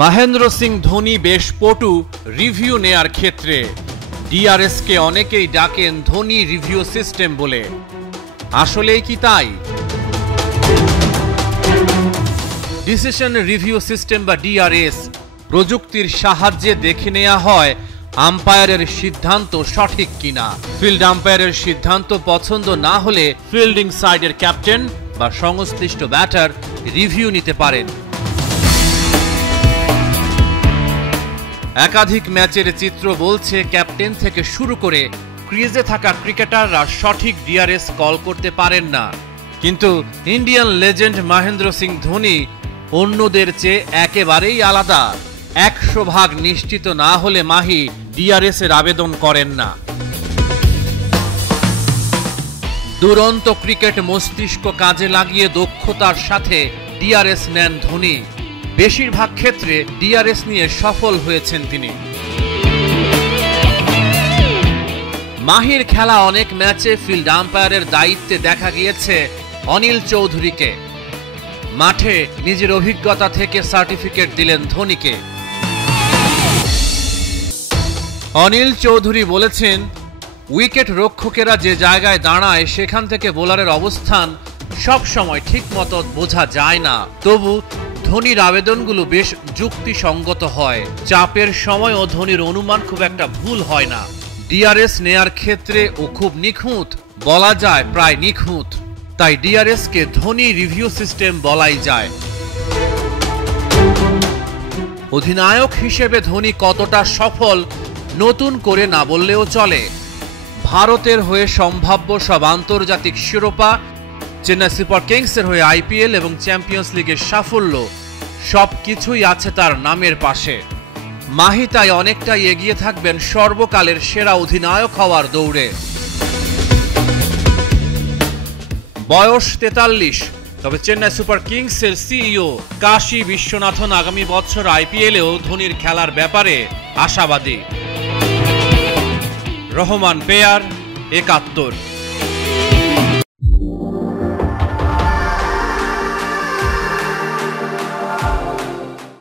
মহেন্দ্র সিং ধোনি বেশ পটু রিভিউ নেয়ার ক্ষেত্রে। ডিআরএস কে অনেকেই ডাকেন ধোনি রিভিউ সিস্টেম বলে। আসলেই কি তাই? ডিসিশন রিভিউ সিস্টেম বা ডিআরএস প্রযুক্তির সাহায্যে দেখে নেওয়া হয় আম্পায়ারের সিদ্ধান্ত সঠিক কিনা। ফিল্ড আম্পায়ারের সিদ্ধান্ত পছন্দ না হলে ফিল্ডিং সাইডের ক্যাপ্টেন বা সংশ্লিষ্ট ব্যাটার রিভিউ নিতে পারেন। একাধিক ম্যাচের চিত্র বলছে ক্যাপ্টেন থেকে শুরু করে ক্রিজে থাকা ক্রিকেটাররা সঠিক ডিআরএস কল করতে পারেন না। কিন্তু ইন্ডিয়ান লেজেন্ড মহেন্দ্র সিং ধোনি অন্যদের চেয়ে একেবারেই আলাদা। 100% নিশ্চিত না হলে মাহি ডিআরএস এর আবেদন করেন না। দুরন্ত ক্রিকেট মস্তিষ্ক কাজে লাগিয়ে দক্ষতার সাথে ডিআরএস নেন ধোনি। বেশিরভাগ ক্ষেত্রে ডিআরএস নিয়ে সফল হয়েছেন তিনি। মাহির খেলা অনেক ম্যাচে ফিল্ড আম্পায়ারের দায়িত্বে দেখা গিয়েছে অনিল চৌধুরীকে। মাঠে নিজের অভিজ্ঞতা থেকে সার্টিফিকেট দিলেন ধোনিকে। অনিল চৌধুরী বলেছেন, উইকেট রক্ষকেরা যে জায়গায় দাঁড়ায় সেখান থেকে বোলারের অবস্থান সব সময় ঠিক মতো বোঝা যায় না। তবু ধোনির আবেদনগুলো বেশ যুক্তিসঙ্গত হয়। চাপের সময়ও ধোনির অনুমান খুব একটা ভুল হয় না। ডিআরএস নেয়ার ক্ষেত্রে ও খুব নিখুঁত, বলা যায় প্রায় নিখুঁত। তাই ডিআরএস কে ধোনি রিভিউ সিস্টেম বলাই যায়। অধিনায়ক হিসেবে ধোনি কতটা সফল নতুন করে না বললেও চলে। ভারতের হয়ে সম্ভাব্য সব আন্তর্জাতিক শিরোপা, চেন্নাই সুপার কিংসের হয়ে আইপিএল এবং চ্যাম্পিয়ন্স লিগের সাফল্য সবকিছুই আছে তার নামের পাশে। মাহি তাই অনেকটাই এগিয়ে থাকবেন সর্বকালের সেরা অধিনায়ক হওয়ার দৌড়ে। বয়স 43, তবে চেন্নাই সুপার কিংসের সিইও কাশী বিশ্বনাথন আগামী বছর আইপিএলেও ধোনির খেলার ব্যাপারে আশাবাদী। রহমান পেয়ার, 71।